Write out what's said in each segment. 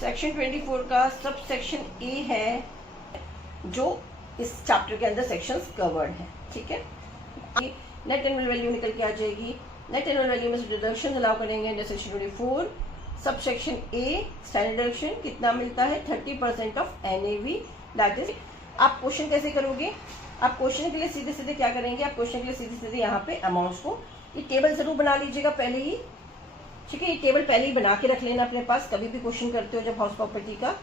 Section 24 का sub section A है जो इस चैप्टर के अंदर सेक्शंस कवर्ड हैं। ठीक है, नेट एनुअल वैल्यू निकल के आ जाएगी। नेट एनुअल वैल्यू में से डिडक्शन अलाउ करेंगे under section 24। Sub section a standard deduction कितना मिलता है 30% ऑफ NAV। दैट इज आप क्वेश्चन कैसे करोगे, आप क्वेश्चन के लिए सीधे सीधे क्या करेंगे, आप क्वेश्चन के लिए सीधे सीधे यहाँ पे अमाउंट्स को ये टेबल जरूर बना लीजिएगा पहले ही। ठीक है, ये टेबल पहले ही बना के रख लेना अपने पास, कभी भी क्वेश्चन करते हो जब हाउस प्रॉपर्टी का,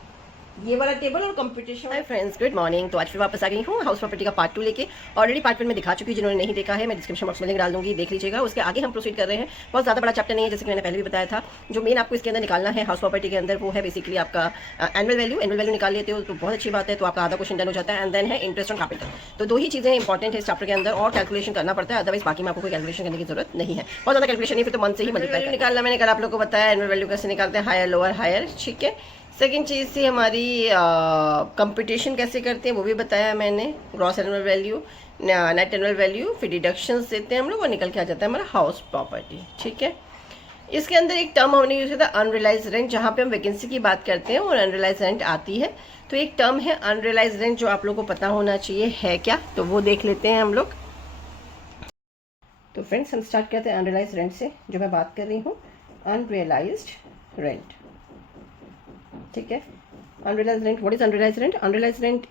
ये वाला टेबल और competition. Hi friends, good morning. तो आज फिर वापस आ गई हूँ हाउस प्रॉपर्टी का पार्ट 2 लेके। ऑलरेडी पार्ट 1 में दिखा चुकी, जिन्होंने नहीं देखा है मैं डिस्क्रिप्शन बॉक्स में लिंक डाल दूंगी, देख लीजिएगा। उसके आगे हम प्रोसीड कर रहे हैं। बहुत ज़्यादा बड़ा चैप्टर नहीं है, जैसे कि मैंने पहले भी बताया था। जो मेन आपको इसके अंदर निकालना है हाउस प्रॉपर्टी के अंदर वो है बेसिकली आपका एनुअल वैल्यू निकाल लेते हो तो बहुत अच्छी बात है, तो आपका आधा क्वेश्चन डन हो जाता है। एंड देन है इंटरेस्ट ऑन कैपिटल। तो दो ही चीज़ें इंपॉर्टेंट है इस चैप्टर के अंदर, और कैलकुलेशन करना पड़ता है, अदरवाइज बाकी में आपको कोई कैलकुलेशन करने की जरूरत नहीं है। बहुत ज़्यादा कैलकुलेशन नहीं, फिर तो मन से ही मल्टीप्लाई निकालना। मैंने कल आप लोगों को बताया एनुअल वैल्यू कैसे निकालते हैं, हायर लोअर हायर। ठीक है, सेकेंड चीज़ थी हमारी कंपटीशन कैसे करते हैं, वो भी बताया मैंने। Gross annual value, net annual value, फिर डिडक्शंस देते हैं हम लोग और निकल के आ जाता है हमारा हाउस प्रॉपर्टी। ठीक है, इसके अंदर एक टर्म हमने यूज किया था अनरियलाइज रेंट, जहाँ पे हम वैकेंसी की बात करते हैं और अनरियलाइज रेंट आती है। तो एक टर्म है अनरियलाइज रेंट जो आप लोगों को पता होना चाहिए है क्या, तो वो देख लेते हैं हम लोग। तो फ्रेंड्स हम स्टार्ट करते हैं अनरियलाइज रेंट से, जो मैं बात कर रही हूँ अनरियलाइज्ड रेंट। ठीक है, unrealise rent, what is unrealise rent? Unrealise rent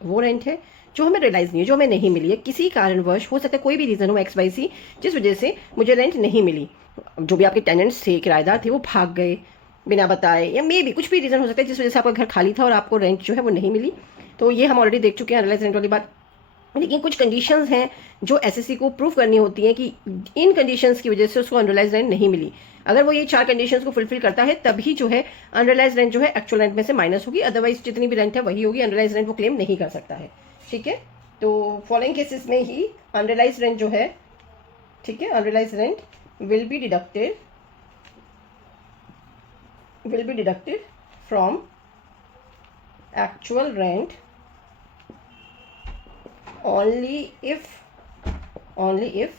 वो रेंट है जो हमें रियलाइज नहीं है, जो हमें नहीं मिली है किसी कारणवश, हो सकता है कोई भी रीजन हो XYZ, जिस वजह से मुझे रेंट नहीं मिली। जो भी आपके टेनेंट्स थे, किराएदार थे, वो भाग गए बिना बताए, या मे भी कुछ भी रीजन हो सकता है जिस वजह से आपका घर खाली था और आपको रेंट जो है वो नहीं मिली। तो ये हम ऑलरेडी देख चुके हैं अनरियलाइज रेंट वाली बात। लेकिन कुछ कंडीशंस हैं जो SSC को प्रूव करनी होती हैं कि इन कंडीशंस की वजह से उसको अनरियलाइज रेंट नहीं मिली। अगर वो ये 4 कंडीशंस को फुलफिल करता है तभी जो है अनरियलाइज रेंट जो है एक्चुअल रेंट में से माइनस होगी, अदरवाइज जितनी भी रेंट है वही होगी। अनरियलाइज रेंट वो क्लेम नहीं कर सकता है। ठीक है, तो फॉलोइंग केसेस में ही अनरियलाइज रेंट जो है, ठीक है, unrealise rent will be deducted from actual rent only if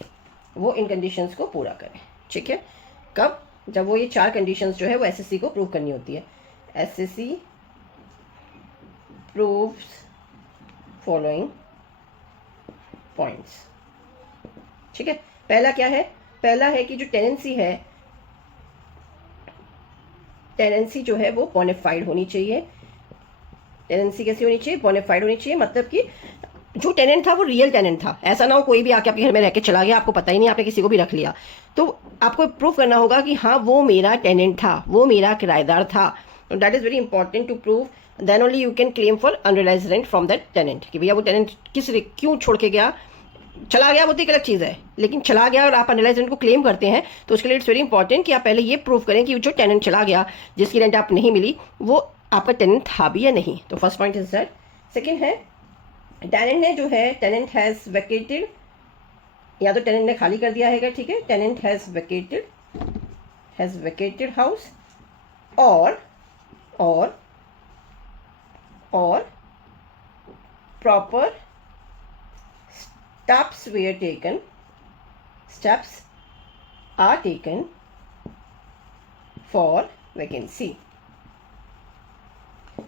वो इन कंडीशंस को पूरा करें। ठीक है, कब? जब वो ये 4 कंडीशंस जो है वो SSC को प्रूव करनी होती है। SSC proves following points. ठीक है, पहला क्या है? पहला है कि जो टेनेंसी है, टेनेंसी जो है वो बोनाफाइड होनी चाहिए। टेनेंसी कैसी होनी चाहिए? बोनाफाइड होनी चाहिए, मतलब कि जो टेनेंट था वो रियल टेनेंट था। ऐसा ना हो कोई भी आके आपके घर में रह के चला गया, आपको पता ही नहीं, आपने किसी को भी रख लिया। तो आपको प्रूव करना होगा कि हाँ वो मेरा टेनेंट था, वो मेरा किराएदार था। That is very important to prove, then only you can claim for unrealised rent from that tenant. कि भैया वो टेनेंट क्यों छोड़ के गया, चला गया, वो तो एक अलग चीज़ है, लेकिन चला गया और आप अनरियलाइज्ड रेंट को क्लेम करते हैं तो उसके लिए इट्स वेरी इंपॉर्टेंट कि आप पहले ये प्रूव करें कि जो टेनेंट चला गया, जिसकी रेंट आप नहीं मिली, वो आपका टेनेंट था भी या नहीं। तो first point is that. Second है टेनेंट ने जो है, टेनेंट हैज़ वैकेटेड, या तो टेनेंट ने खाली कर दिया है। ठीक है, टेनेंट हैज़ वैकेटेड हाउस और proper steps are taken for vacancy।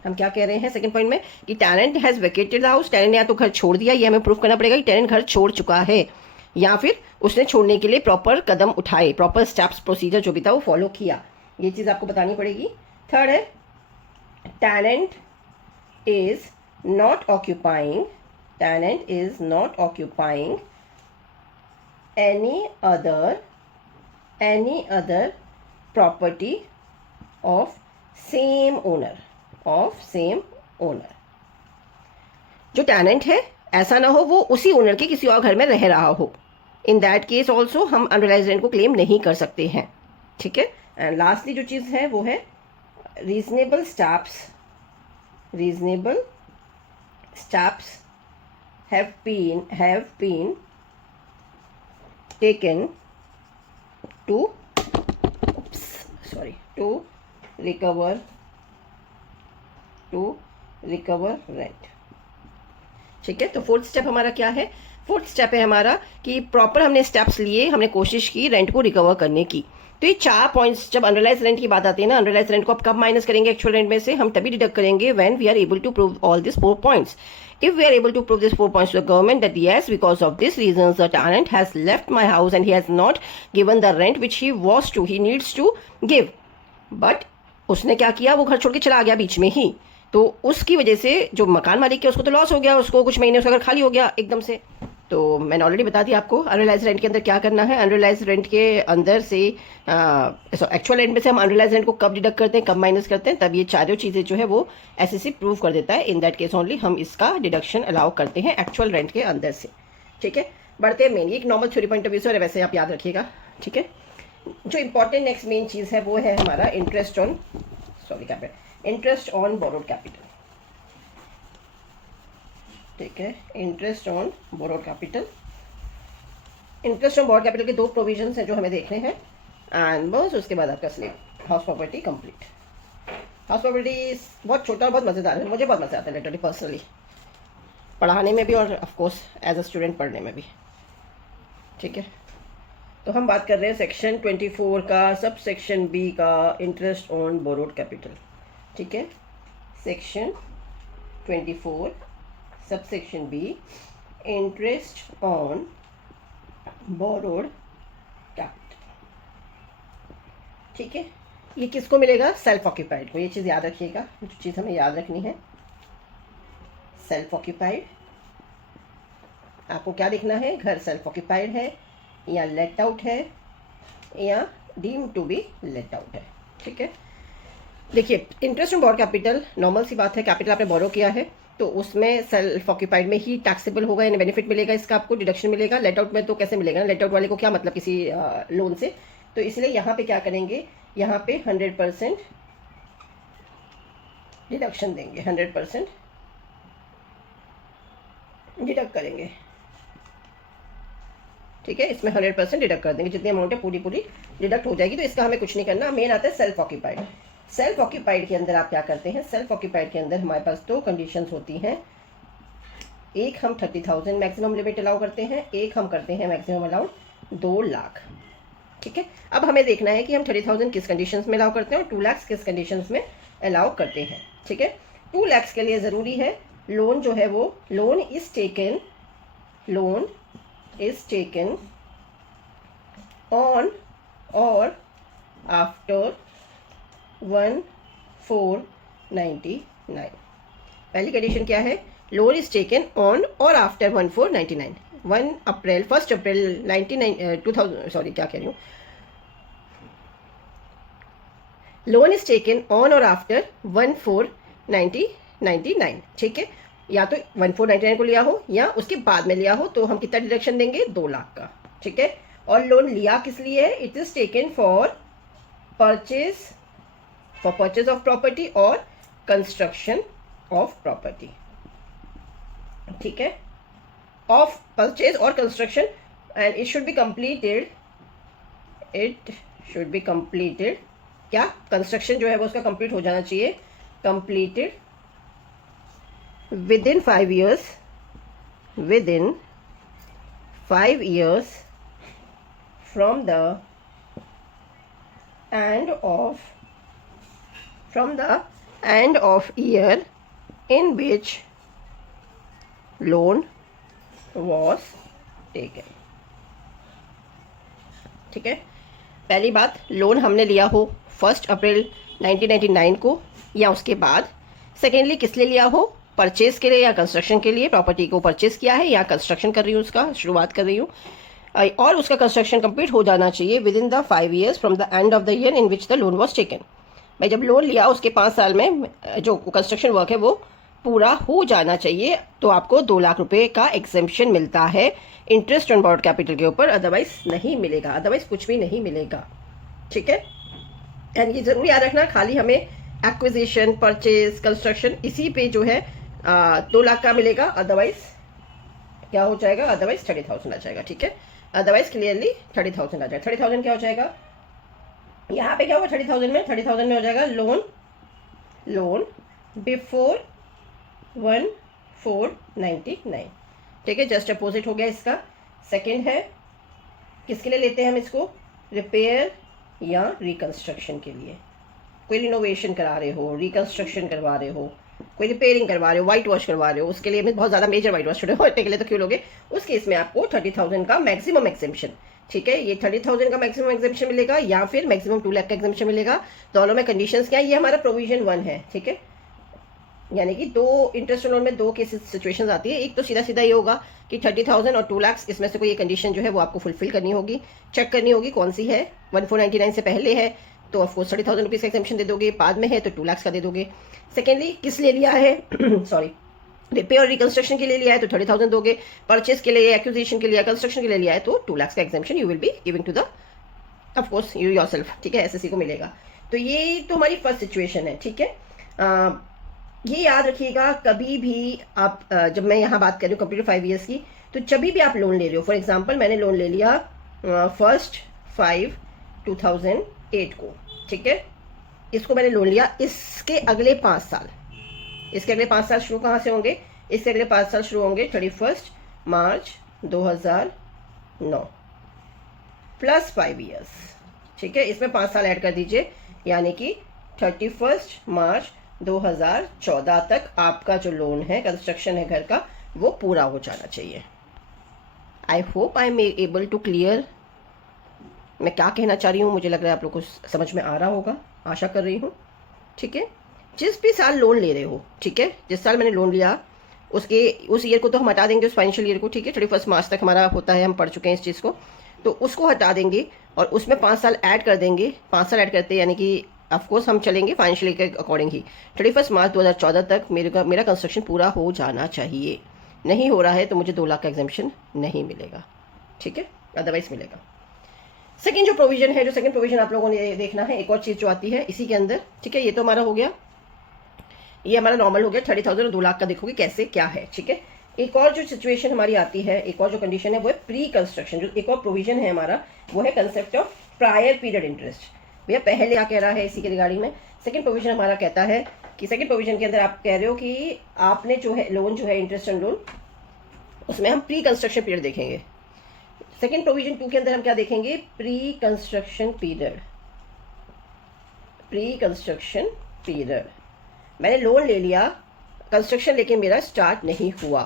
हम क्या कह रहे हैं सेकंड पॉइंट में कि tenant has vacated the house, tenant ने या तो घर छोड़ दिया, ये हमें प्रूफ करना पड़ेगा कि टेनेंट घर छोड़ चुका है, या फिर उसने छोड़ने के लिए प्रॉपर कदम उठाए, प्रॉपर स्टेप्स प्रोसीजर जो भी था वो फॉलो किया। ये चीज़ आपको बतानी पड़ेगी। थर्ड है tenant is not occupying any other property of same owner। जो टेनेंट है ऐसा ना हो वो उसी ओनर के किसी और घर में रह रहा हो, इन दैट केस ऑल्सो हम अनरियलाइज्ड रेंट को क्लेम नहीं कर सकते हैं। ठीक है, एंड लास्टली जो चीज़ है वो है reasonable steps have been taken to recover rent। ठीक है, तो फोर्थ स्टेप हमारा क्या है? फोर्थ स्टेप है हमारा कि प्रॉपर हमने स्टेप्स लिए, हमने कोशिश की रेंट को रिकवर करने की। तो ये 4 पॉइंट्स जब अनरियलाइज रेंट की बात आती है ना, अनरियलाइज रेंट को आप कब माइनस करेंगे एक्चुअल रेंट में से? हम तभी डिडक्ट करेंगे when we are able to prove all this 4 points. If we are able to prove these 4 points to the government that yes, because of this reasons the tenant has left my house and he has not given the rent which he needs to give, but उसने क्या किया, वो घर छोड़ के चला गया बीच में ही, तो उसकी वजह से जो मकान मालिक है उसको तो लॉस हो गया, उसको कुछ महीने उसका घर खाली हो गया एकदम से. तो मैंने ऑलरेडी बता दिया आपको अनरियलाइज रेंट के अंदर क्या करना है. अनरियलाइज रेंट के अंदर से एक्चुअल रेंट में से हम अनरियलाइज रेंट को कब डिडक्ट करते हैं, कब माइनस करते हैं, तब ये चारों चीज़ें जो है वो एसएससी प्रूव कर देता है. इन दैट केस ओनली हम इसका डिडक्शन अलाउ करते हैं एक्चुअल रेंट के अंदर से. ठीक है, बढ़ते हैं मेन. ये एक normal theory point of view से, और वैसे आप याद रखिएगा. ठीक है, जो इंपॉर्टेंट नेक्स्ट मेन चीज़ है वो है हमारा इंटरेस्ट ऑन बोरोड कैपिटल. ठीक है, interest on borrowed capital. Interest on borrowed capital के 2 प्रोविजंस हैं जो हमें देखने हैं, एंड बस उसके बाद आपका slab house property complete. House property बहुत छोटा और बहुत मज़ेदार है, मुझे बहुत मज़ा आता है लिटरली पर्सनली पढ़ाने में भी, और ऑफकोर्स एज अ स्टूडेंट पढ़ने में भी. ठीक है, तो हम बात कर रहे हैं सेक्शन 24 का सब सेक्शन बी का इंटरेस्ट ऑन बोरोड कैपिटल. ठीक है, section 24 subsection B interest on borrowed capital. ठीक है, ये किसको मिलेगा? सेल्फ ऑक्यूपाइड को. ये चीज़ याद रखिएगा, जो चीज़ हमें याद रखनी है, सेल्फ ऑक्यूपाइड. आपको क्या देखना है? घर सेल्फ ऑक्यूपाइड है या लेट आउट है या deem to be let out है. ठीक है, देखिए interest on borrowed capital normal सी बात है. कैपिटल आपने बोरो किया है तो उसमें सेल्फ ऑक्यूपाइड में ही टैक्सेबल होगा, यानी बेनिफिट मिलेगा इसका, आपको डिडक्शन मिलेगा. लेट आउट में तो कैसे मिलेगा ना, लेट आउट वाले को क्या मतलब किसी लोन से. तो इसलिए यहाँ पे क्या करेंगे, यहाँ पे 100% डिडक्शन देंगे, 100% डिडक्ट करेंगे. ठीक है, इसमें 100% डिडक्ट कर देंगे, जितनी अमाउंट है पूरी डिडक्ट हो जाएगी. तो इसका हमें कुछ नहीं करना. मेन आता है सेल्फ ऑक्यूपाइड. सेल्फ ऑक्यूपाइड के अंदर आप क्या करते हैं? सेल्फ ऑक्यूपाइड के अंदर हमारे पास 2 कंडीशंस होती हैं. एक हम 30,000 मैक्सिमम लिमिट अलाउ करते हैं, एक हम करते हैं मैक्सिमम अलाउड 2 लाख. ठीक है, अब हमें देखना है कि हम 30,000 किस कंडीशंस में अलाउ करते हैं और 2 लाख किस कंडीशंस में अलाउ करते हैं. ठीक है, 2 लाख के लिए ज़रूरी है लोन जो है वो लोन इज टेकन ऑन और आफ्टर 1499. पहली कंडीशन क्या है? लोन इज टेकन ऑन और आफ्टर 1499. 1 अप्रैल 2000 क्या कह रही हूँ, लोन इज टेकन ऑन और आफ्टर 1499. ठीक है, या तो 1499 को लिया हो या उसके बाद में लिया हो, तो हम कितना डिडक्शन देंगे? 2 लाख का. ठीक है, और लोन लिया किस लिए है? It is taken for purchase of property और कंस्ट्रक्शन ऑफ प्रॉपर्टी. ठीक है, ऑफ परचेज और construction, and it should be completed. क्या? कंस्ट्रक्शन जो है वो उसका कंप्लीट हो जाना चाहिए. Completed within 5 years from the end of year in which loan was taken. ठीक है, पहली बात, लोन हमने लिया हो 1 अप्रैल 1999 को या उसके बाद. सेकेंडली, किस लिए लिया हो? परचेज के लिए या कंस्ट्रक्शन के लिए. प्रॉपर्टी को परचेज किया है या कंस्ट्रक्शन कर रही हूँ, उसका शुरुआत कर रही हूँ, और उसका कंस्ट्रक्शन कंप्लीट हो जाना चाहिए with in the 5 years from the end of the year in which the loan was taken. भाई जब लोन लिया उसके 5 साल में जो कंस्ट्रक्शन वर्क है वो पूरा हो जाना चाहिए, तो आपको 2 लाख रुपए का एग्जेम्पशन मिलता है इंटरेस्ट ऑन बोरोड कैपिटल के ऊपर. अदरवाइज नहीं मिलेगा, अदरवाइज कुछ भी नहीं मिलेगा. ठीक है, एंड ये जरूर याद रखना, खाली हमें एक्विजिशन, परचेज, कंस्ट्रक्शन इसी पे जो है 2 लाख का मिलेगा. अदरवाइज क्या हो जाएगा? अदरवाइज 30,000 आ जाएगा. ठीक है, अदरवाइज क्लियरली 30,000 आ जाएगा. 30,000 क्या हो जाएगा? यहाँ पे क्या होगा? 30,000 में हो जाएगा लोन बिफोर 1499. ठीक है, जस्ट अपोजिट हो गया इसका. सेकंड है, किसके लिए लेते हैं हम इसको? रिपेयर या रिकंस्ट्रक्शन के लिए। कोई रिनोवेशन करा रहे हो, रिकंस्ट्रक्शन करवा रहे हो, कोई रिपेयरिंग करवा रहे हो, वाइट वॉश करवा रहे हो, उसके लिए बहुत ज़्यादा मेजर वाइट वॉश होने के लिए तो क्यों लोगे, उस केस में आपको 30,000 का मैक्सिमम एग्जेम्पशन, ठीक है, ये 30,000 का मैक्सिमम एग्जेम्पशन मिलेगा या फिर मैक्सिमम 2 लाख का एग्जेम्पशन मिलेगा। दोनों में कंडीशंस क्या है, ये हमारा प्रोविजन 1 है, ठीक है। यानी कि दो इंटरेस्ट लोन में दो केसेस सिचुएशंस आती है। एक तो सीधा सीधा ये होगा कि 30,000 और 2 लाख, इसमें से कोई एक कंडीशन जो है वो आपको फुलफिल करनी होगी, चेक करनी होगी कौन सी है। 1499 से पहले है तो ऑफकोर्स 30,000 रुपीज़ का एग्जेम्पशन दे दोगे, बाद में है तो 2 लाख का दे दोगे। सेकेंडली किस लिए लिया है सॉरी, रिपेयर और रिकंस्ट्रक्शन के लिए लिया है तो 30,000 दोगे, परचेज के लिए, एक्विजिशन के लिए, कंस्ट्रक्शन के लिए लिया है तो 2 लाख का exemption you will be giving to the of course you yourself, ठीक है, एसएससी को मिलेगा। तो ये तो हमारी फर्स्ट सिचुएशन है, ठीक है। ये याद रखिएगा, कभी भी आप जब मैं यहाँ बात कर रही हूँ कंप्लीट 5 ईयर्स की, तो जब भी आप लोन ले रहे हो, फॉर एग्जांपल मैंने लोन ले लिया 1/5/2008 को, ठीक है, इसको मैंने लोन लिया, इसके अगले 5 साल, इसके अगले 5 साल शुरू कहाँ से होंगे, इसके अगले 5 साल शुरू होंगे 31 मार्च 2009 प्लस 5 ईयर्स, ठीक है, इसमें 5 साल ऐड कर दीजिए, यानी कि 31 मार्च 2014 तक आपका जो लोन है, कंस्ट्रक्शन है घर का, वो पूरा हो जाना चाहिए। I hope I am able to clear मैं क्या कहना चाह रही हूँ। मुझे लग रहा है आप लोग को समझ में आ रहा होगा, आशा कर रही हूँ, ठीक है। जिस भी साल लोन ले रहे हो, ठीक है, जिस साल मैंने लोन लिया उसके उस ईयर को तो हम हटा देंगे, उस फाइनेंशियल ईयर को, ठीक है, 31 मार्च तक हमारा होता है, हम पढ़ चुके हैं इस चीज़ को, तो उसको हटा देंगे और उसमें 5 साल ऐड कर देंगे। 5 साल ऐड करते यानी कि ऑफकोर्स हम चलेंगे फाइनेंशियल ईयर के अकॉर्डिंग ही। 31 मार्च 2014 तक मेरा कंस्ट्रक्शन पूरा हो जाना चाहिए। नहीं हो रहा है तो मुझे 2 लाख का एग्जेम्पशन नहीं मिलेगा, ठीक है, अदरवाइज मिलेगा। सेकंड जो प्रोविजन है, जो सेकंड प्रोविजन आप लोगों ने देखना है, एक और चीज़ जो आती है इसी के अंदर, ठीक है, ये तो हमारा हो गया, ये हमारा नॉर्मल हो गया 30,000 और 2 लाख का, देखोगे कैसे क्या है, ठीक है। एक और जो सिचुएशन हमारी आती है, एक और जो कंडीशन है वो है प्री कंस्ट्रक्शन। जो एक और प्रोविजन है हमारा वो है concept of prior period interest. भैया पहले क्या कह रहा है इसी के रिगार्डिंग में, सेकंड प्रोविजन हमारा कहता है कि सेकंड प्रोविजन के अंदर आप कह रहे हो कि आपने जो है लोन जो है इंटरेस्ट एंड लोन, उसमें हम प्री कंस्ट्रक्शन पीरियड देखेंगे। सेकंड प्रोविजन 2 के अंदर हम क्या देखेंगे, pre construction period. Pre construction period, मैंने लोन ले लिया, कंस्ट्रक्शन लेकिन मेरा स्टार्ट नहीं हुआ,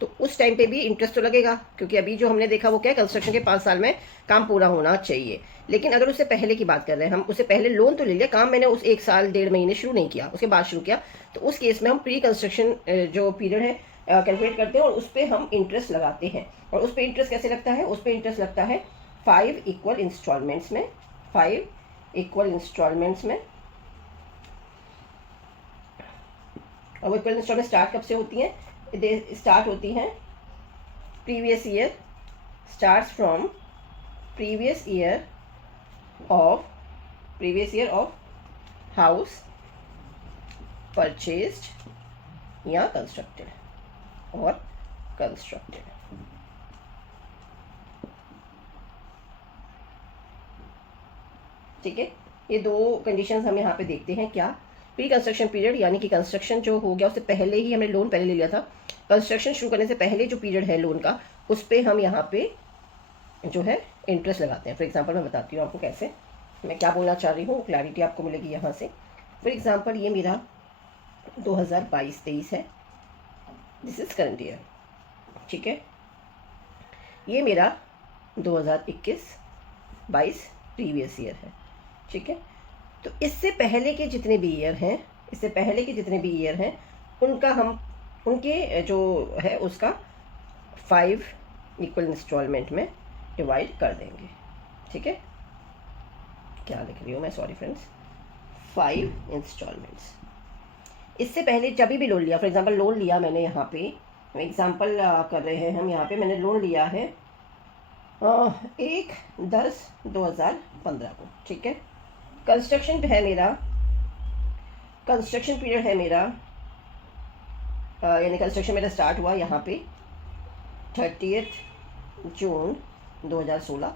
तो उस टाइम पे भी इंटरेस्ट तो लगेगा, क्योंकि अभी जो हमने देखा वो क्या है, कंस्ट्रक्शन के 5 साल में काम पूरा होना चाहिए। लेकिन अगर उससे पहले की बात कर रहे हैं हम, उससे पहले लोन तो ले लिया, काम मैंने उस 1 साल 1.5 महीने शुरू नहीं किया, उसके बाद शुरू किया, तो उस केस में हम प्री कंस्ट्रक्शन जो पीरियड है कैलकुलेट करते हैं और उस पर हम इंटरेस्ट लगाते हैं। और उस पर इंटरेस्ट कैसे लगता है, उस पर इंटरेस्ट लगता है 5 इक्वल इंस्टॉलमेंट्स में, 5 इक्वल इंस्टॉलमेंट्स में। और वो इक्वल इंस्टॉलमेंट स्टार्ट कब से होती हैं, स्टार्ट होती हैं previous year, starts from previous year of house purchased या कंस्ट्रक्टेड और कंस्ट्रक्टेड। ठीक है, ये 2 कंडीशंस हम यहाँ पे देखते हैं। क्या, प्री कंस्ट्रक्शन पीरियड यानी कि कंस्ट्रक्शन जो हो गया उससे पहले ही हमने लोन पहले ले लिया था, कंस्ट्रक्शन शुरू करने से पहले जो पीरियड है लोन का, उस पर हम यहाँ पे जो है इंटरेस्ट लगाते हैं। फॉर एग्जांपल मैं बताती हूँ आपको कैसे, मैं क्या बोलना चाह रही हूँ, क्लैरिटी आपको मिलेगी यहाँ से। फॉर एग्जांपल ये मेरा 2022-23 है, दिस इज करंट ईयर, ठीक है। ये मेरा 2021-22 प्रीवियस ईयर है, ठीक है। तो इससे पहले के जितने भी ईयर हैं, इससे पहले के जितने भी ईयर हैं, उनका हम उनके जो है उसका 5 इक्वल इंस्टॉलमेंट में डिवाइड कर देंगे, ठीक है। क्या लिख रही हूँ मैं, सॉरी फ्रेंड्स, 5 इंस्टॉलमेंट्स। इससे पहले जब भी लोन लिया, फॉर एग्जांपल लोन लिया मैंने, यहाँ पे एग्जांपल कर रहे हैं हम, यहाँ पे मैंने लोन लिया है 1/10/2015 को, ठीक है। कंस्ट्रक्शन है मेरा, कंस्ट्रक्शन पीरियड है मेरा, यानी कंस्ट्रक्शन मेरा स्टार्ट हुआ यहाँ पे 30 जून 2016।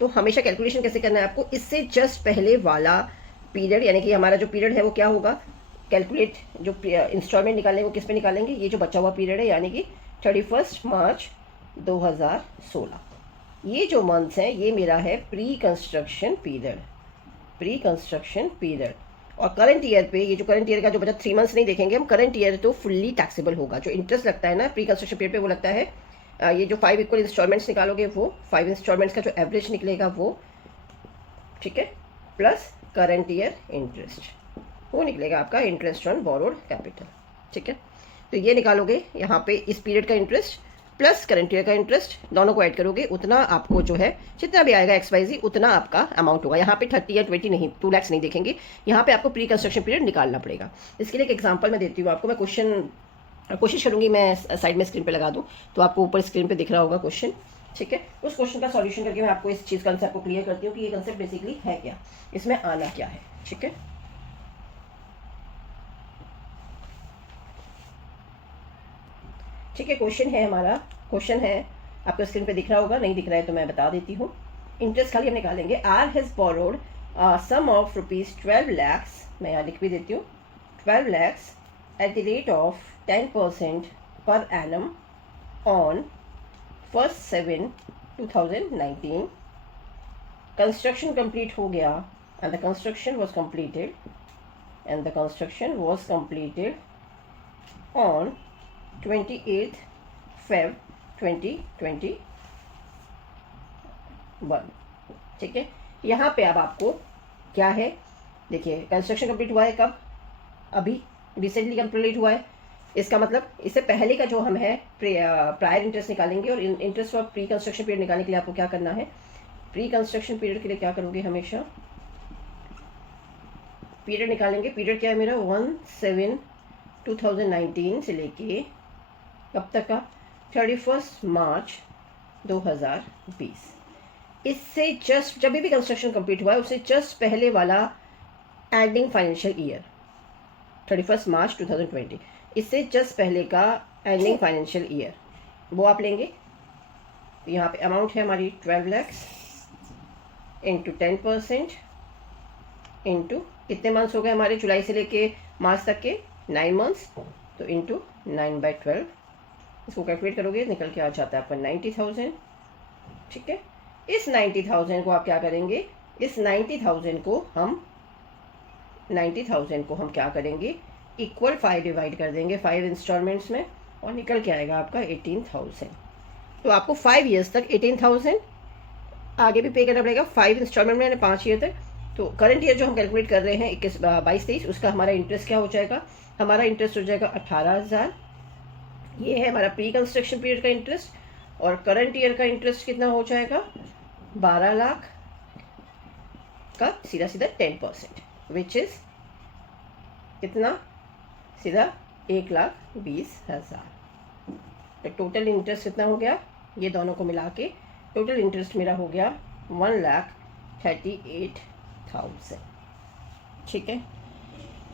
तो हमेशा कैलकुलेशन कैसे करना है आपको, इससे जस्ट पहले वाला पीरियड, यानी कि हमारा जो पीरियड है वो क्या होगा, कैलकुलेट जो इंस्टॉलमेंट निकालेंगे वो किस पे निकालेंगे, ये जो बचा हुआ पीरियड है, यानी कि 31 मार्च 2016। ये जो मंथ्स हैं ये मेरा है pre construction period. Pre construction period. और करंट ईयर पे, ये जो करंट ईयर का जो बचा 3 मंथ्स नहीं देखेंगे हम, करंट ईयर तो फुल्ली टैक्सेबल होगा। जो इंटरेस्ट लगता है ना प्री कंस्ट्रक्शन पीरियड पे वो लगता है, ये जो 5 इक्वल इंस्टॉलमेंट्स निकालोगे वो 5 इंस्टॉलमेंट्स का जो एवरेज निकलेगा वो, ठीक है, प्लस करंट ईयर इंटरेस्ट, वो निकलेगा आपका इंटरेस्ट ऑन बोरोड कैपिटल। ठीक है, तो ये निकालोगे यहाँ पे इस पीरियड का इंटरेस्ट प्लस करंट ईयर का इंटरेस्ट, दोनों को ऐड करोगे, उतना आपको जो है जितना भी आएगा XYZ उतना आपका अमाउंट होगा। यहाँ पे 30 या 20 नहीं, 2 लाख नहीं देखेंगे, यहाँ पे आपको प्री कंस्ट्रक्शन पीरियड निकालना पड़ेगा। इसके लिए एक एग्जांपल मैं देती हूँ आपको। मैं कोशिश करूँगी मैं साइड में स्क्रीन पे लगा दूँ तो आपको ऊपर स्क्रीन पे दिख रहा होगा क्वेश्चन। ठीक है, उस क्वेश्चन का सॉल्यूशन करके मैं आपको इस चीज़ कंसेप्ट को क्लियर करती हूँ कि ये कंसेप्ट बेसिकली है क्या, इसमें आना क्या है। ठीक है, ठीक है, क्वेश्चन है हमारा, क्वेश्चन है आपको स्क्रीन पे दिख रहा होगा, नहीं दिख रहा है तो मैं बता देती हूँ। इंटरेस्ट खाली हम निकालेंगे। R has borrowed sum of ₹12 lakhs, मैं यहाँ लिख भी देती हूँ, 12 lakhs at the rate of 10% per annum on 1/7/2019. Construction complete हो गया and the construction was completed on 28th Feb 2021। ठीक है, यहाँ पे अब आपको क्या है, देखिए कंस्ट्रक्शन कंप्लीट हुआ है कब, अभी रिसेंटली कंप्लीट हुआ है। इसका मतलब इससे पहले का जो हम है प्रायर इंटरेस्ट निकालेंगे। और interest for pre construction period निकालने के लिए आपको क्या करना है, प्री कंस्ट्रक्शन पीरियड के लिए क्या करोगे, हमेशा पीरियड निकालेंगे। पीरियड क्या है मेरा, 1/7/2019 से लेके कब तक का, 31 मार्च 2020। इससे जस्ट जब भी कंस्ट्रक्शन कंप्लीट हुआ है उससे जस्ट पहले वाला एंडिंग फाइनेंशियल ईयर 31 मार्च 2020, इससे जस्ट पहले का एंडिंग फाइनेंशियल ईयर वो आप लेंगे। तो यहाँ पे अमाउंट है हमारी 12 lakhs इंटू 10% इंटू कितने मंथ्स हो गए हमारे, जुलाई से लेके मार्च तक के 9 मंथ्स, तो इंटू 9/12, इसको कैलकुलेट करोगे निकल के आ जाता है आपका 90,000। ठीक है, इस 90,000 को आप क्या करेंगे, इस 90,000 को हम क्या करेंगे, इक्वल 5 डिवाइड कर देंगे 5 इंस्टॉलमेंट्स में और निकल के आएगा आपका 18,000। तो आपको 5 ईयर्स तक 18,000 आगे भी पे करना पड़ेगा 5 इंस्टॉलमेंट में 5 ईयर तक। तो करंट ईयर जो हम कैलकुलेट कर रहे हैं 21, 22, 23, उसका हमारा इंटरेस्ट क्या हो जाएगा, हमारा इंटरेस्ट हो जाएगा 18,000। ये है हमारा प्री कंस्ट्रक्शन पीरियड का इंटरेस्ट। और करंट ईयर का इंटरेस्ट कितना हो जाएगा, 12 लाख का सीधा 10%, विच इज कितना, सीधा 1,20,000। तो टोटल इंटरेस्ट कितना हो गया, ये दोनों को मिला के टोटल इंटरेस्ट मेरा हो गया 1,38,000। ठीक है,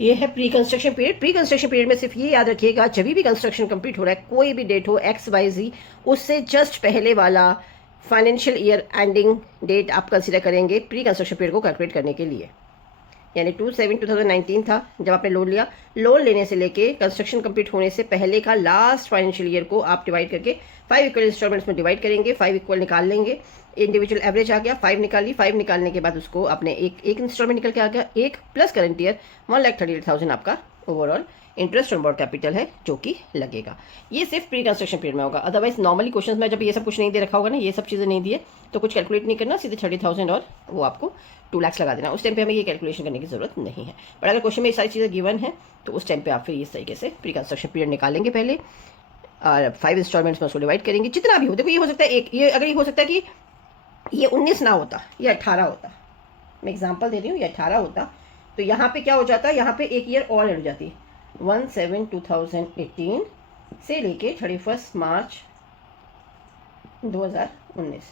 ये है pre construction period. Pre construction period में सिर्फ ये याद रखिएगा, जब भी कंस्ट्रक्शन कंप्लीट हो रहा है, कोई भी डेट हो XYZ, उससे जस्ट पहले वाला फाइनेंशियल ईयर एंडिंग डेट आप कंसीडर करेंगे प्री कंस्ट्रक्शन पीरियड को कैलकुलेट करने के लिए। यानी 2/7/2019 था जब आपने लोन लिया, लोन लेने से लेके कंस्ट्रक्शन कंप्लीट होने से पहले का लास्ट फाइनेंशियल ईयर को आप डिवाइड करके 5 इक्वल इंस्टॉलमेंट्स में डिवाइड करेंगे, 5 इक्वल निकाल लेंगे, इंडिविजुअल एवरेज आ गया, 5 निकाली, 5 निकालने के बाद उसको आपने एक इंस्टॉलमेंट निकल के आ गया, एक प्लस करंट ईयर 1,38,000 आपका overall interest on board capital है जो कि लगेगा। ये सिर्फ प्री कंस्ट्रक्शन पीरियड में होगा। अदरवाइज नॉर्मली क्वेश्चन में जब ये सब कुछ नहीं दे रखा होगा ना, ये सब चीज़ें नहीं दिए तो कुछ कैलकुलेट नहीं करना, सीधे 30,000 और वो आपको 2 लाख लगा देना। उस टाइम पे हमें ये कैलकुलेशन करने की जरूरत नहीं है। बट अगर क्वेश्चन में ये सारी चीज़ें गिवन है तो उस टाइम पे आप फिर इस तरीके से प्री कंस्ट्रक्शन पीरियड निकालेंगे पहले, और 5 इंस्टॉलमेंट्स में उसको डिवाइड करेंगे, जितना भी हो। देखो ये हो सकता है एक, ये अगर ये हो सकता है कि ये 19 ना होता, ये 18 होता, मैं एग्जांपल दे रही हूँ, ये 18 होता तो यहाँ पे क्या हो जाता, यहाँ पे एक ईयर और लड़ जाती, 1/7/2018 से लेके 31 मार्च 2019।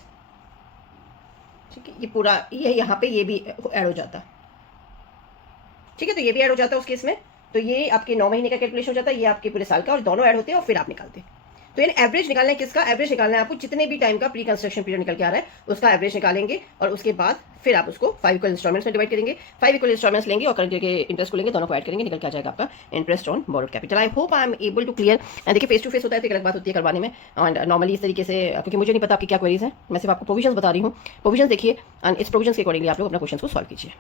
ठीक है, ये पूरा ये यहाँ पे ये भी ऐड हो जाता। ठीक है, तो ये भी ऐड हो जाता उस केस में, तो ये आपके 9 महीने का कैलकुलेशन हो जाता है, ये आपके पूरे साल का, और दोनों ऐड होते हैं और फिर आप निकालते हैं। तो यानी एवरेज निकालना है किसका, एवरेज निकालना है आपको जितने भी टाइम का प्री कंस्ट्रक्शन पीरियड निकल के आ रहा है उसका एवरेज निकालेंगे, और उसके बाद फिर आप उसको 5 इक्वल इंस्टॉलमेंट्स में डिवाइड करेंगे, 5 इक्वल इंस्टॉलमेंट्स लेंगे और करंट ईयर के इंटरेस्ट को लेंगे, दोनों को ऐड करेंगे, निकल के आ जाएगा आपका interest on borrowed capital. I hope I am able to clear. देखिए फेस टू फेस होता है तो एक अलग बात होती है करवाने में, एंड नॉर्मली इस तरीके से, क्योंकि मुझे नहीं पता आपकी क्या क्वेरीज हैं, मैं सिर्फ आपको प्रोविजंस बता रही हूँ। प्रोविजंस देखिए एंड इस प्रोविजंस के अकॉर्डिंगली आप लोग अपना क्वेश्चन को सॉल्व कीजिए।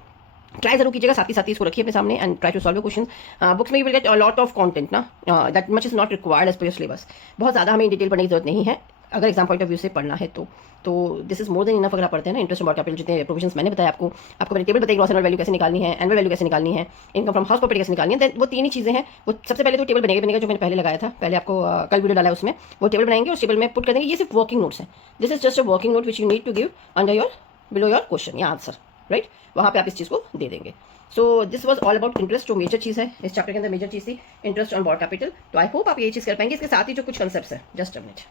ट्राई जरूर कीजिएगा, साथ ही साथ इसको रखिए अपने सामने and try to solve question. Books में you will get a lot of content ना, that much is not required as per your syllabus. बहुत ज़्यादा हमें डिटेल पढ़ने की जरूरत नहीं है अगर एग्जाम पॉइंट ऑफ व्यू से पढ़ना है तो this is more than enough. अगर आप पढ़ते हैं ना इंटरेस्ट ऑन कैपिटल, जितने प्रोविजंस मैंने बताया आपको मैंने टेबल बताई, ग्रॉस एनुअल वैल्यू कैसे निकालनी है, एनुअल वैल्यू कैसे निकालनी है, इनकम फ्रॉम हाउस प्रॉपर्टी कैसे निकालनी है, देन वो तीन ही चीज़ें हैं। वो सबसे पहले तो टेबल बनेगा जो मैंने पहले लगाया था, पहले आपको कल वीडियो डाला है उसमें, वो टेबल बनाएंगे और टेबल में पुट कर देंगे। ये सिर्फ वर्किंग नोट्स हैं, this is just a working note which you need to give under your below your question या आंसर, राइट। वहाँ पे आप इस चीज़ को दे देंगे। So this was all about interest, जो मेजर चीज़ है इस चैप्टर के अंदर, मेजर चीज़ थी इंटरेस्ट ऑन बॉरोड कैपिटल। तो आई होप आप ये चीज़ कर पाएंगे। इसके साथ ही जो कुछ कंसेप्ट है, जस्ट अ मिनट।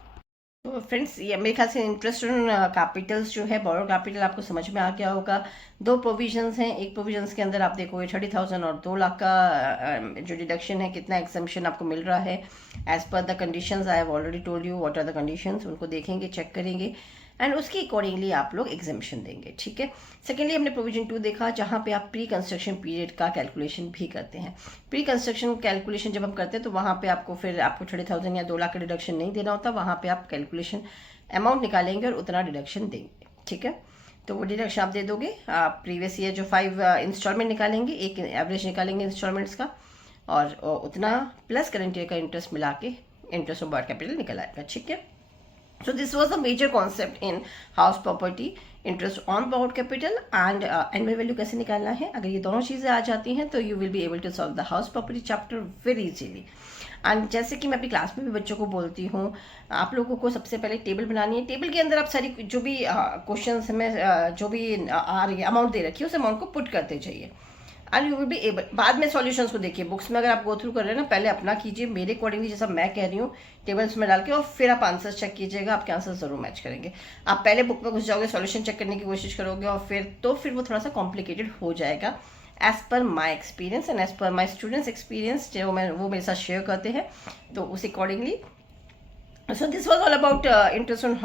तो फ्रेंड्स, ये मेरे ख्याल से इंटरेस्ट ऑन कैपिटल्स जो है, बॉरोड कैपिटल आपको समझ में आ गया होगा। दो प्रोविजंस हैं, एक प्रोविजंस के अंदर आप देखोगे 30,000 और 2 लाख का जो डिडक्शन है, कितना एग्जम्पशन आपको मिल रहा है as per the conditions. I have already told you what are the conditions, उनको देखेंगे, चेक करेंगे एंड उसके अकॉर्डिंगली आप लोग एग्जामेशन देंगे, ठीक है। सेकेंडली हमने प्रोविजन 2 देखा, जहाँ पे आप प्री कंस्ट्रक्शन पीरियड का कैलकुलेशन भी करते हैं। प्री कंस्ट्रक्शन कैलकुलेशन जब हम करते हैं तो वहाँ पे आपको फिर 30,000 या 2 लाख का डिडक्शन नहीं देना होता, वहाँ पे आप कैलकुलेशन अमाउंट निकालेंगे और उतना डिडक्शन देंगे, ठीक है। तो वो डिडक्शन आप दे दोगे। आप प्रीवियस ईयर जो 5 इंस्टॉलमेंट निकालेंगे, एक एवरेज निकालेंगे इंस्टॉलमेंट्स का, और उतना प्लस करंट ईयर का इंटरेस्ट मिला के इंटरेस्ट ऑफ बॉरोड कैपिटल निकल आएगा, ठीक है। So this was the major concept in house property, interest on borrowed capital and annual value कैसे निकालना है। अगर ये दोनों चीज़ें आ जाती हैं तो you will be able to solve the house property chapter very easily। And जैसे कि मैं अपनी क्लास में भी बच्चों को बोलती हूँ, आप लोगों को सबसे पहले टेबल बनानी है। टेबल के अंदर आप सारी जो भी क्वेश्चंस में जो भी आ रही है, अमाउंट दे रखी है, उस अमाउंट को पुट करते जाइए and you will be able. बाद में सॉल्यूशंस को देखिए, बुक्स में अगर आप गो थ्रू कर रहे हैं ना, पहले अपना कीजिए मेरे अकॉर्डिंगली, जैसा मैं कह रही हूँ टेबल्स में डाल के, और फिर आप आंसर्स चेक कीजिएगा, आपके आंसर जरूर मैच करेंगे। आप पहले बुक में घुस जाओगे, सॉल्यूशन चेक करने की कोशिश करोगे और फिर वो थोड़ा सा कॉम्प्लिकेटेड हो जाएगा as per my experience and as per my students experience, जो वो मेरे साथ शेयर करते हैं, तो उस accordingly. So this was all about interest on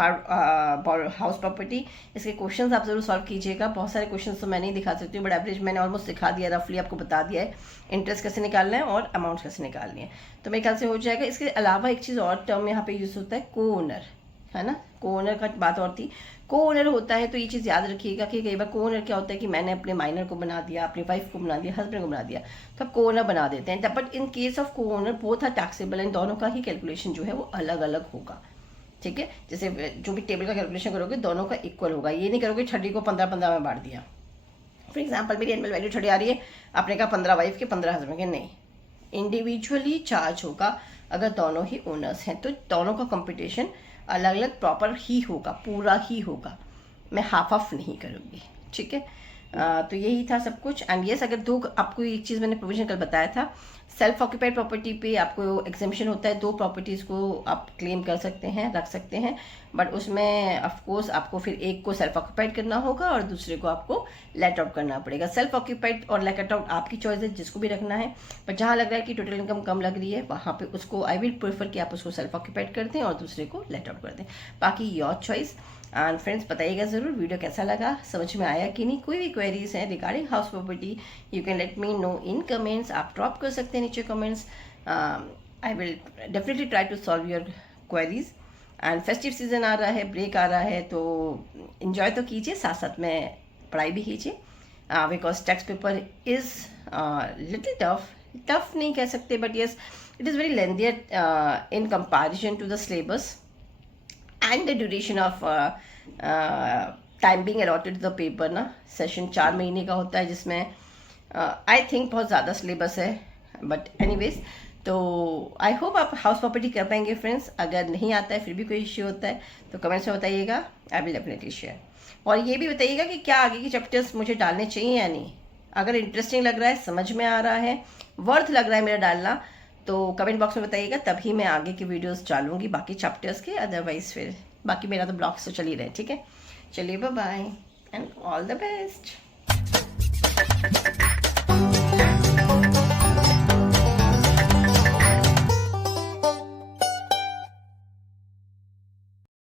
house property. इसके क्वेश्चंस आप जरूर सॉल्व कीजिएगा। बहुत सारे क्वेश्चंस तो मैं नहीं दिखा सकती हूँ, बट एवरेज मैंने ऑलमोस्ट दिखा दिया, रफली आपको बता दिया है इंटरेस्ट कैसे निकालना है और अमाउंट कैसे निकालनी है, तो मेरे ख्याल से हो जाएगा। इसके अलावा एक चीज़ और टर्म यहाँ पे यूज होता है, को ओनर, है ना। को ओनर का बात और थी, को ओनर होता है तो ये चीज़ याद रखिएगा कि कई बार को ओनर क्या होता है कि मैंने अपने माइनर को बना दिया, अपनी वाइफ को बना दिया, हस्बैंड को बना दिया, तो आप को ओनर बना देते हैं। But in case of co owner both are taxable and दोनों का ही कैलकुलेशन जो है वो अलग अलग होगा, ठीक है। जैसे जो भी टेबल का कैलकुलेशन करोगे दोनों का इक्वल होगा, ये नहीं करोगे 30 को 15-15 में बांट दिया। फॉर एग्जाम्पल मेरी एनुअल वैल्यू 30 आ रही है, आपने कहा 15 वाइफ के 15 हस्बैंड के, नहीं, इंडिविजुअली चार्ज होगा। अगर दोनों ही ओनर्स हैं तो दोनों का कंपटीशन अलग अलग प्रॉपर ही होगा, पूरा ही होगा, मैं हाफ ऑफ नहीं करूँगी, ठीक है। तो यही था सब कुछ। एंड यस, अगर दो, आपको एक चीज़ मैंने प्रोविजन कल बताया था, सेल्फ ऑक्यूपाइड प्रॉपर्टी पे आपको एग्जेम्पशन होता है, 2 प्रॉपर्टीज़ को आप क्लेम कर सकते हैं, रख सकते हैं, बट उसमें ऑफकोर्स आपको फिर एक को सेल्फ ऑक्यूपाइड करना होगा और दूसरे को आपको लेट आउट करना पड़ेगा। सेल्फ ऑक्यूपाइड और लेट आउट आपकी चॉइस है, जिसको भी रखना है, पर जहाँ लग रहा है कि टोटल इनकम कम लग रही है, वहाँ पे उसको आई विल प्रेफर कि आप उसको सेल्फ ऑक्यूपाइड कर दें और दूसरे को लेट आउट कर दें, बाकी योर चॉइस। एंड फ्रेंड्स, बताइएगा ज़रूर वीडियो कैसा लगा, समझ में आया कि नहीं। कोई भी क्वेरीज हैं regarding house property, you can let me know in comments, आप ड्रॉप कर सकते हैं नीचे comments. I will definitely try to solve your queries. And festive season आ रहा है, ब्रेक आ रहा है, तो इन्जॉय तो कीजिए, साथ साथ में पढ़ाई भी कीजिए, because text paper is little tough नहीं कह सकते, but yes it is very lengthier in comparison to the syllabus and the duration of time being allotted to the paper ना। सेशन 4 महीने का होता है, जिसमें आई थिंक बहुत ज़्यादा सिलेबस है, बट एनीवेज, तो आई होप आप हाउस प्रॉपर्टी कर पाएंगे फ्रेंड्स। अगर नहीं आता है, फिर भी कोई इश्यू होता है तो कमेंट्स में बताइएगा, आई विल डेफिनेटली शेयर। और ये भी बताइएगा कि क्या आगे के चैप्टर्स मुझे डालने चाहिए या नहीं। अगर इंटरेस्टिंग लग रहा है, समझ में आ रहा है, वर्थ लग रहा है मेरा डालना, तो कमेंट बॉक्स में बताइएगा, तभी मैं आगे की वीडियोस डालूंगी बाकी चैप्टर्स के। अदरवाइज फिर बाकी मेरा तो ब्लॉग्स तो चल ही रहे, ठीक है। चलिए, bye bye and all the best.